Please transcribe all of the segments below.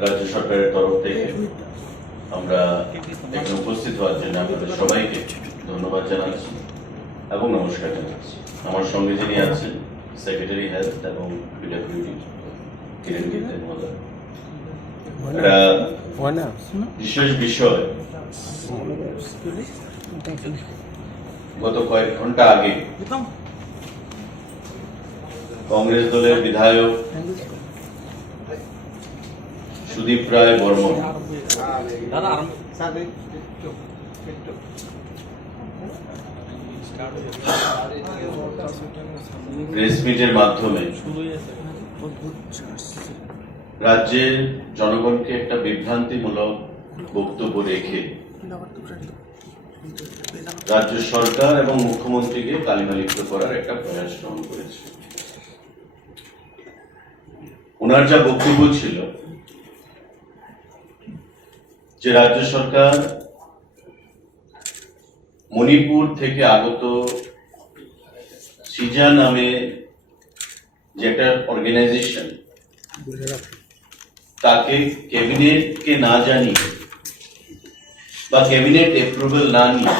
রাজ্য সরকারের তরফ থেকে আমরা এখানে উপস্থিত হওয়ার জন্য আপনাদের সবাইকে ধন্যবাদ জানাচ্ছি এবং নমস্কার জানাচ্ছি। আমার সঙ্গে যিনি আছেন সেক্রেটারি হেলথ এবং পিডব্লিউডি কিরণ গীতে মহোদয়। একটা বিশেষ বিষয়, গত কয়েক ঘন্টা আগে কংগ্রেস দলের বিধায়ক সুদীপ রায় বর্মন প্রেস মিটের মাধ্যমে রাজ্যের জনগণকে একটা বিভ্রান্তিমূলক বক্তব্য রেখে রাজ্য সরকার এবং মুখ্যমন্ত্রীকে কালিমালিপ্ত করার একটা প্রয়াস গ্রহণ করেছে। ওনার যা বক্তব্য ছিল যে রাজ্য সরকার মণিপুর থেকে আগত সিজা নামে যে একটা অর্গানাইজেশন, তাকে ক্যাবিনেটকে না জানিয়ে বা ক্যাবিনেট অ্যাপ্রুভাল না নিয়ে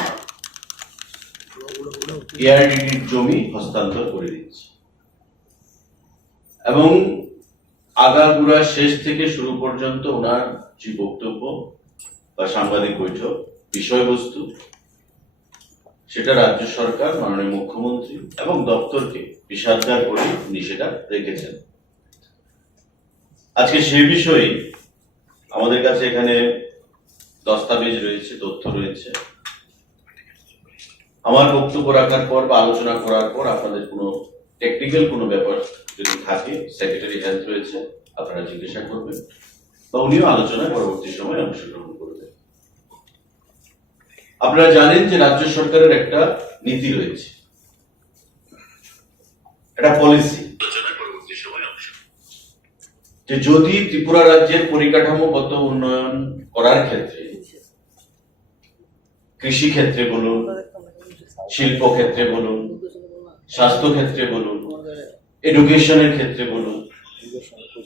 এআরডিটির জমি হস্তান্তর করে দিচ্ছে এবং আগাগোড়া শেষ থেকে শুরু পর্যন্ত ওনার যে বক্তব্য বা সাংবাদিক বৈঠক বিষয়বস্তু, সেটা রাজ্য সরকার, মাননীয় মুখ্যমন্ত্রী এবং দপ্তরকে বিষাদগার করে উনি সেটা রেখেছেন। আজকে সেই বিষয়ে আমাদের কাছে এখানে দস্তাবেজ রয়েছে, তথ্য রয়েছে। আমার বক্তব্য রাখার পর বা আলোচনা করার পর আপনাদের কোনো টেকনিক্যাল কোনো ব্যাপার যদি থাকে, সেক্রেটারি হেলথ রয়েছে, আপনারা জিজ্ঞাসা করবেন বা উনিও আলোচনায় পরবর্তী সময় অংশগ্রহণ করবেন। আপনারা জানেন যে রাজ্য সরকারের একটা নীতি রয়েছে, একটা পলিসি, যে যদি ত্রিপুরা রাজ্যের পরিকাঠামোগত উন্নয়ন করার ক্ষেত্রে, কৃষি ক্ষেত্রে বলুন, শিল্প ক্ষেত্রে বলুন, স্বাস্থ্য ক্ষেত্রে বলুন, এডুকেশনের ক্ষেত্রে বলুন,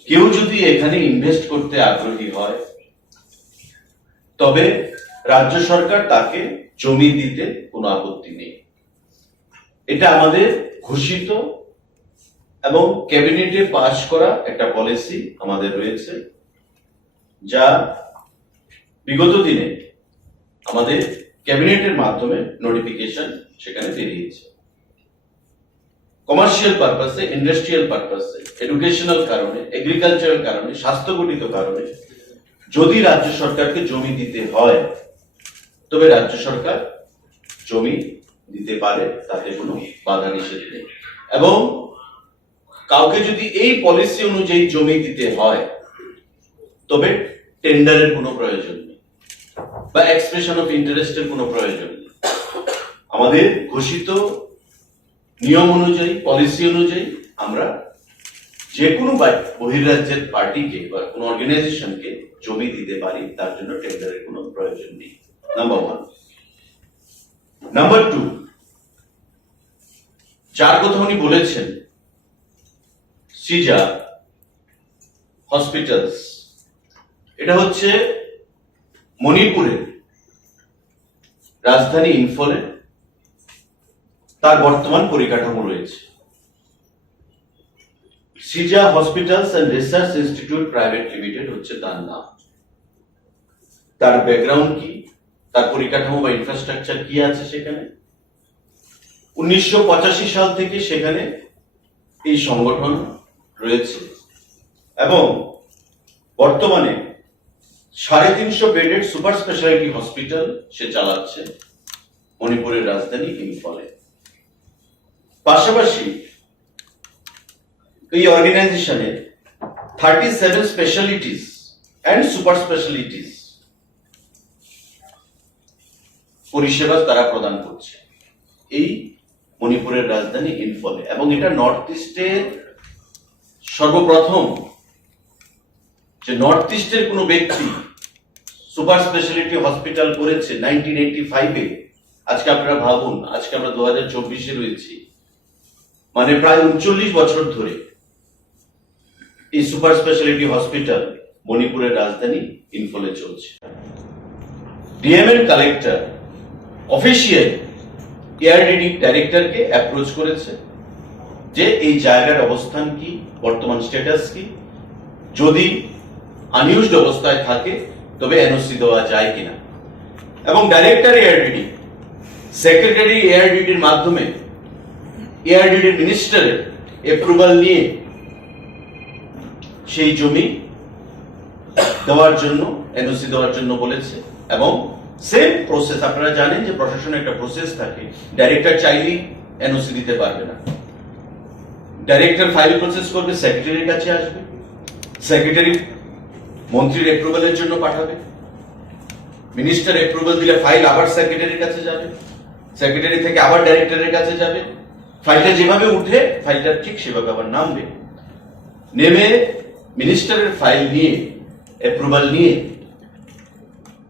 কেউ যদি এখানে ইনভেস্ট করতে আগ্রহী হয়, তবে রাজ্য সরকার তাকে জমি দিতে কোনো আপত্তি নেই। এটা আমাদের ঘোষিত এবং ক্যাবিনেটে পাশ করা একটা পলিসি আমাদের রয়েছে, যা বিগত দিনে আমাদের ক্যাবিনেটের মাধ্যমে নোটিফিকেশন সেখানে বেরিয়েছে। কমার্শিয়াল পারপাসে, ইন্ডাস্ট্রিয়াল পারপাসে, এডুকেশনাল কারণে, এগ্রিকালচারাল কারণে, স্বাস্থ্যগঠিত কারণে যদি রাজ্য সরকারকে জমি দিতে হয়, তবে রাজ্য সরকার জমি দিতে পারে, তাতে কোনো বাধা নিষেধ নেই। এবং কাউকে যদি এই পলিসি অনুযায়ী জমি দিতে হয়, তবে টেন্ডারের কোনো প্রয়োজন নেই বা এক্সপ্রেশন অফ ইন্টারেস্টের কোনো প্রয়োজন নেই। আমাদের ঘোষিত নিয়ম অনুযায়ী, পলিসি অনুযায়ী আমরা যে কোনো বহির্রাজ্যের পার্টিকে বা কোনো অর্গানাইজেশনকে জমি দিতে পারি, তার জন্য টেন্ডারের কোনো প্রয়োজন নেই। Number one. নাম্বার টু, যার কথা উনি বলেছেন, সিজা হসপিটালস, এটা হচ্ছে মণিপুরের রাজধানী ইম্ফলে তার বর্তমান পরিকাঠামো রয়েছে। সিজা hospitals and research institute private limited হচ্ছে তার নাম। তার ব্যাকগ্রাউন্ড কি, তার পরিকাঠামো বা ইনফ্রাস্ট্রাকচার কি আছে সেখানে? 1985 সাল থেকে সেখানে এই সংগঠন রয়েছে এবং বর্তমানে 350 বেডের সুপার স্পেশালিটি হসপিটাল সে চালাচ্ছে মণিপুরের রাজধানী ইম্ফলে। পাশাপাশি এই অর্গানাইজেশনে 37 স্পেশালিটিস এন্ড সুপার স্পেশালিটিস পরিষেবা তারা প্রদান করছে এই মণিপুরের রাজধানী ইম্ফলে। এবং এটা নর্থ ইস্টের সর্বপ্রথম যে নর্থ ইস্টের কোন ব্যক্তি সুপার স্পেশালিটি হসপিটাল করেছে 1985-এ। আজকে আপনারা ভাবুন, আজকে আমরা 2024-এ রয়েছি, মানে প্রায় 39 বছর ধরে এই সুপার স্পেশালিটি হসপিটাল মণিপুরের রাজধানী ইম্ফলে চলছে। ডিএম এর কালেক্টর অফিসিয়াল এআরডিডি ডাইরেক্টরকে অ্যাপ্রোচ করেছে যে এই জায়গার অবস্থান কি, বর্তমান স্ট্যাটাস কি, যদি আনইউজড অবস্থায় থাকে তবে এনওসি দেওয়া যায় কিনা। এবং ডাইরেক্টর এআরডিডি সেক্রেটারি এআরডিডির মাধ্যমে এআরডিডির মিনিস্টারের অ্যাপ্রুভাল নিয়ে সেই জমি দেওয়ার জন্য, এনওসি দেওয়ার জন্য বলেছে। এবং সেম প্রসেস, আপনারা জানেন যে প্রশাসনের একটা প্রসেস থাকে, ডাইরেক্টর চাইলেই এনওসি দিতে পারবে না। ডাইরেক্টর ফাইল প্রসেস করবে, সেক্রেটারির কাছে আসবে, সেক্রেটারি মন্ত্রীর অ্যাপ্রুভালের জন্য পাঠাবে, মিনিস্টার অ্যাপ্রুভাল দিলে ফাইল আবার সেক্রেটারির কাছে যাবে, সেক্রেটারি থেকে আবার ডাইরেক্টরের কাছে যাবে। ফাইলটা যেভাবে উঠে ফাইলটা ঠিক সেভাবে আবার নামবে, নেমে মিনিস্টারের ফাইল নিয়ে অ্যাপ্রুভাল নিয়ে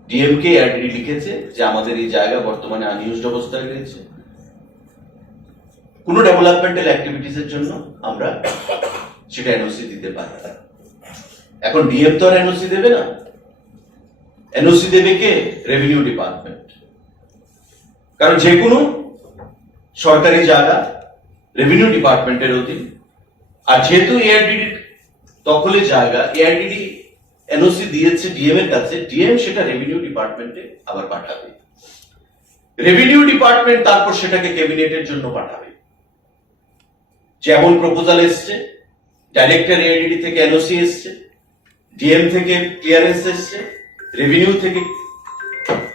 ডিএমকে এআরডিডি লিখেছে যে আমাদের এই জায়গা বর্তমানে আনইউজড অবস্থায় রয়েছে, কোনো ডেভেলপমেন্টাল অ্যাক্টিভিটিস এর জন্য আমরা সেটা এনওসি দিতে পারি। এখন ডিএম তো আর এনওসি দেবে না, এনওসি দেবে কে? Revenue department. কারণ যে কোনো সরকারি জায়গা রেভিনিউ ডিপার্টমেন্টের অধীন, আর যেহেতু এআরডিডি দখলে জায়গা, এআরডিডি এনওসি দিয়েছে ডিএম এর কাছে, ডিএম সেটা রেভিনিউ ডিপার্টমেন্টে আবার পাঠাবে, রেভিনিউ ডিপার্টমেন্ট তারপর সেটাকে ক্যাবিনেটের জন্য পাঠাবে। যেমন প্রপোজাল এসছে, ডাইরেক্টর এআরডিডি থেকে এনওসি এসছে, ডিএম থেকে ক্লিয়ারেন্স এসছে, রেভিনিউ থেকে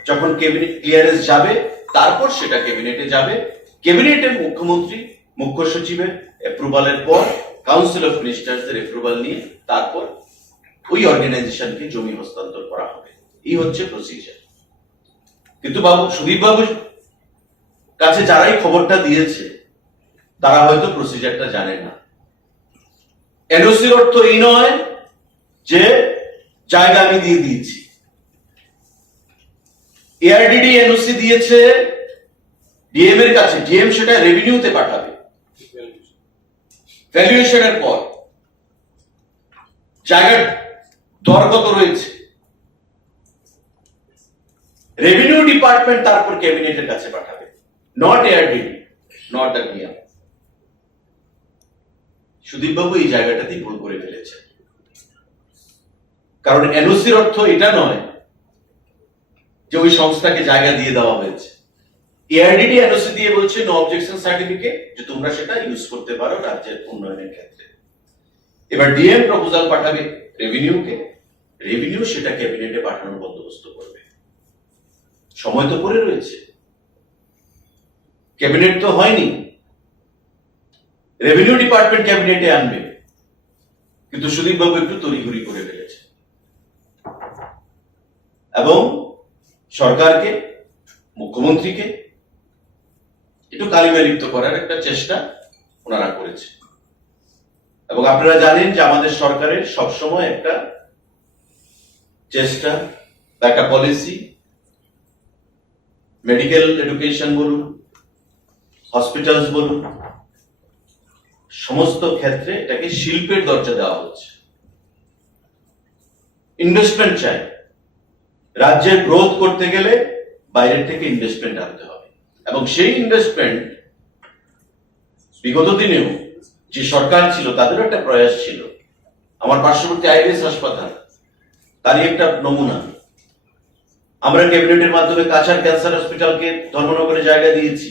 যখন ক্যাবিনেট ক্লিয়ারেন্স যাবে তারপর সেটা ক্যাবিনেটে যাবে, ক্যাবিনেটের মুখ্যমন্ত্রী মুখ্য সচিবের অ্যাপ্রুভালের পর কাউন্সিল অফ মিনিস্টার্সের অ্যাপ্রুভাল নিয়ে তারপর ওই অর্গানাইজেশনকে জমি হস্তান্তর করা হবে। এই হচ্ছে প্রসিজার। কিন্তু সুদীপ বাবুর কাছে যারাই খবরটা দিয়েছে তারা হয়তো প্রসিজারটা জানে না। এনওসির অর্থ এই নয় যে জায়গা আমি দিয়ে দিয়েছি। এআরডিডি এনওসি দিয়েছে ডিএম এর কাছে, ডিএম সেটা রেভিনিউতে পাঠাবে ভ্যালুয়েশনের পর, জায়গার দর কত রয়েছে, রেভিনিউ ডিপার্টমেন্ট তারপর ক্যাবিনেটের কাছে পাঠাবে, not ARDD, not the DM. Sudip বাবু এই জায়গাটাতেই ভুল করে ফেলেছে। কারণ এনওসির অর্থ এটা নয় যে ওই সংস্থাকে জায়গা দিয়ে দেওয়া হয়েছে। এআরডিডি এনওসি দিয়ে বলছে নো অবজেকশন সার্টিফিকেট, যে তোমরা সেটা ইউজ করতে পারো রাজ্যের উন্নয়নের ক্ষেত্রে। এবার ডিএম প্রপোজাল পাঠাবে রেভিনিউকে, রেভিনিউ সেটা ক্যাবিনেটে পাঠানোর বন্দোবস্ত করবে। সময় তো পড়ে রয়েছে, ক্যাবিনেট তো হয়নি, রেভিনিউ ডিপার্টমেন্ট ক্যাবিনেটে আনবে। কিন্তু সুদীপ বাবু একটু তড়িঘড়ি করে ফেলেছে এবং সরকারকে, মুখ্যমন্ত্রীকে একটু কালিমালিপ্ত করার একটা চেষ্টা ওনারা করেছে। এবং আপনারা জানেন যে আমাদের সরকারের সবসময় একটা চেষ্টা বা একটা পলিসি, মেডিকেল এডুকেশন বলুন, হসপিটালস বলুন, সমস্ত ক্ষেত্রে এটাকে শিল্পের দরজা দেওয়া হচ্ছে। ইনভেস্টমেন্ট চাই, রাজ্যের গ্রোথ করতে গেলে বাইরের থেকে ইনভেস্টমেন্ট আনতে হবে। এবং সেই ইনভেস্টমেন্ট বিগত দিনেও যে সরকার ছিল তাদেরও একটা প্রয়াস ছিল। আমার পার্শ্ববর্তী আইএলএস হাসপাতাল তারই একটা নমুনা। আমরা ক্যাবিনেটের মাধ্যমে কাছাড় ক্যান্সার হসপিটালকে ধর্মনগরে জায়গা দিয়েছি।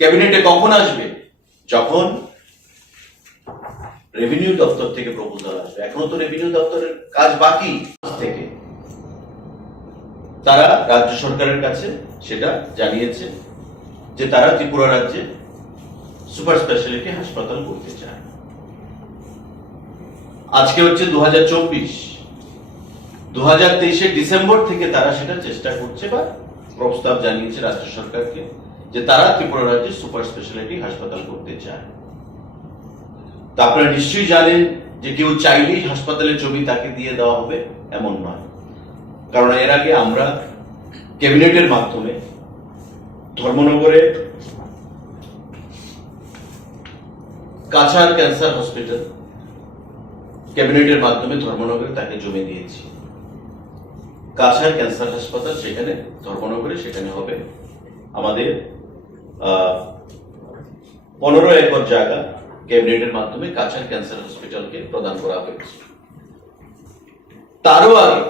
ক্যাবিনেটে কখন আসবে? যখন রেভিনিউ দপ্তর থেকে প্রপোজাল আসবে। এখনো তো রেভিনিউ দপ্তরের কাজ বাকি থেকে তারা রাজ্য সরকারের কাছে সেটা জানিয়েছে যে তারা ত্রিপুরা রাজ্যে সুপার স্পেশালিটি হাসপাতাল করতে চায়। আজকে হচ্ছে 2024, 2023 ডিসেম্বর থেকে তারা সেটা চেষ্টা করছে বা প্রস্তাব জানিয়েছে রাজ্য সরকারকে যে তারা ত্রিপুরা রাজ্যে সুপার স্পেশালিটি হাসপাতাল করতে চায়। তা আপনারা নিশ্চয়ই জানেন যে কেউ চাইলেই হাসপাতালের জমি তাকে দিয়ে দেওয়া হবে এমন নয়। কারণ এর আগে আমরা ক্যাবিনেটের মাধ্যমে ধর্মনগরে কাছাড় ক্যান্সার হসপিটাল ক্যাবিনেটের মাধ্যমে ধর্মনগরে তাকে জমি দিয়েছি। কাছাড় ক্যান্সার হাসপাতাল সেখানে ধর্মনগরে সেখানে হবে। আমাদের 15 একর জায়গা ক্যাবিনেটের মাধ্যমে কাছাড় ক্যান্সার হসপিটালকে প্রদান করা হয়েছে। তারও আগে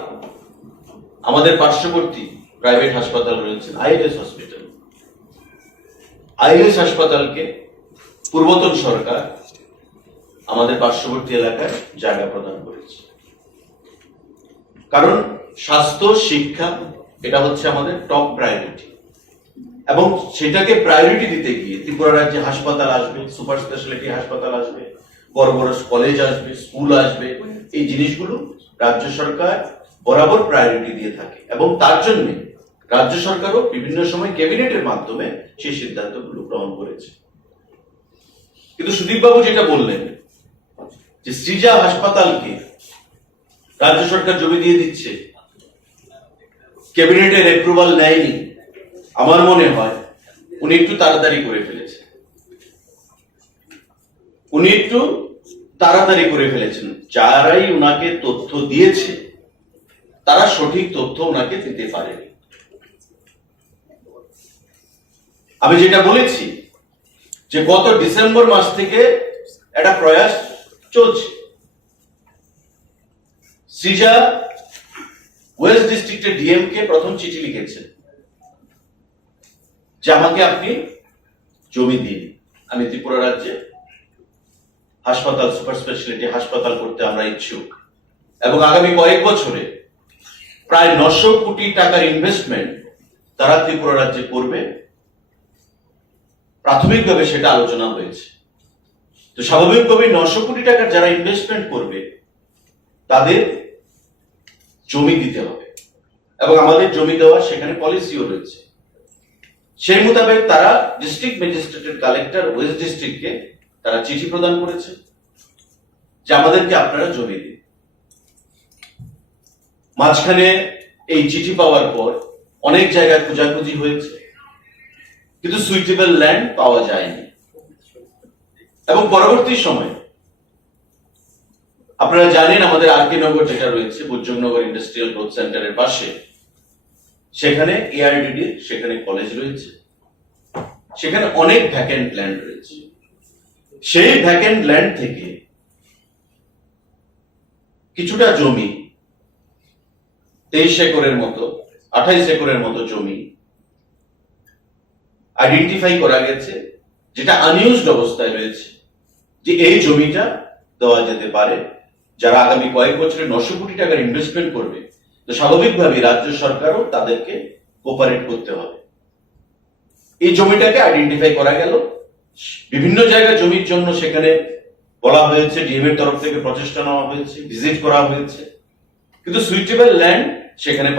আমাদের পার্শ্ববর্তী প্রাইভেট হাসপাতাল রয়েছে আইএলএস হসপিটাল। আইএলএস হাসপাতালকে পূর্বতন সরকার আমাদের পার্শ্ববর্তী এলাকায় জায়গা প্রদান করেছে। কারণ স্বাস্থ্য শিক্ষা এটা হচ্ছে আমাদের টপ প্রায়োরিটি, এবং সেটাকে প্রায়োরিটি দিতে গিয়ে ত্রিপুরা রাজ্যে হাসপাতাল আসবে, সুপার স্পেশালিটি হাসপাতাল আসবে, বড় বড় কলেজ আসবে, স্কুল আসবে, এই জিনিসগুলো রাজ্য সরকার বরাবর প্রায়োরিটি দিয়ে থাকে, এবং তার জন্য রাজ্য সরকারও বিভিন্ন সময় ক্যাবিনেটের মাধ্যমে সেই সিদ্ধান্তগুলো গ্রহণ করেছে। কিন্তু সুদীপ বাবু যেটা বললেন যে সৃজা হাসপাতালকে রাজ্য সরকার জমি দিয়ে দিচ্ছে, ক্যাবিনেটের অ্যাপ্রুভাল নেয়নি, আমার মনে হয় উনি একটু তাড়াতাড়ি করে ফেলেছেন। যারাই উনাকে তথ্য দিয়েছে তারা সঠিক তথ্য উনাকে দিতে পারেনি। আমি যেটা বলেছি যে গত ডিসেম্বর মাস থেকে একটা প্রয়াস চলছে। সৃজা ওয়েস্ট ডিস্ট্রিক্টের ডিএম কে প্রথম চিঠি লিখেছেন যে আমাকে আপনি জমি দিন, আমি ত্রিপুরা রাজ্যে হাসপাতাল, সুপার স্পেশালিটি হাসপাতাল করতে আমরা ইচ্ছুক, এবং আগামী কয়েক বছরে প্রায় 900 কোটি টাকার ইনভেস্টমেন্ট তারা ত্রিপুরা রাজ্যে করবে। প্রাথমিকভাবে সেটা আলোচনা হয়েছে। তো স্বাভাবিকভাবে 900 কোটি টাকার যারা ইনভেস্টমেন্ট করবে তাদের জমি দিতে হবে, এবং আমাদের জমি দেওয়ার সেখানে পলিসিও রয়েছে। সেই মোতাবেক তারা ডিস্ট্রিক্ট ম্যাজিস্ট্রেটের কালেক্টর ওয়েস্ট ডিস্ট্রিক্টকে তারা চিঠি প্রদান করেছে যে আমাদেরকে আপনারা জমি দিন। মাঝখানে এই চিঠি পাওয়ার পর অনেক জায়গায় খোঁজাখুঁজি হয়েছে, কিন্তু সুইটেবল ল্যান্ড পাওয়া যায়নি। এবং পরবর্তী সময়ে আপনারা জানেন আমাদের আর কে নগর যেটা রয়েছে, বুজ্জংনগর ইন্ডাস্ট্রিয়াল গ্রোথ সেন্টারের পাশে, সেখানে এআরডিডি সেখানে কলেজ রয়েছে, সেখানে অনেক ভ্যাকেন্ট ল্যান্ড রয়েছে। সেই ভ্যাকেন্ট ল্যান্ড থেকে কিছুটা জমি 23 একরের মতো, 28 একরের মতো জমি আইডেন্টিফাই করা গেছে, যেটা আনইউজড অবস্থায় রয়েছে, যে এই জমিটা দেওয়া যেতে পারে। যারা আগামী কয়েক বছরে 900 কোটি টাকার ইনভেস্টমেন্ট করবে, তো স্বাভাবিকভাবে রাজ্য সরকারও তাদেরকে কোঅপারেট করতে হবে। এই জমিটাকে আইডেন্টিফাই করা গেল। বিভিন্ন জায়গায় জমির জন্য সেখানে বলা হয়েছে, ডিএম এর তরফ থেকে প্রচেষ্টা নেওয়া হয়েছে, ভিজিট করা হয়েছে, কিন্তু সুইটেবল ল্যান্ড সেখানে পাওয়া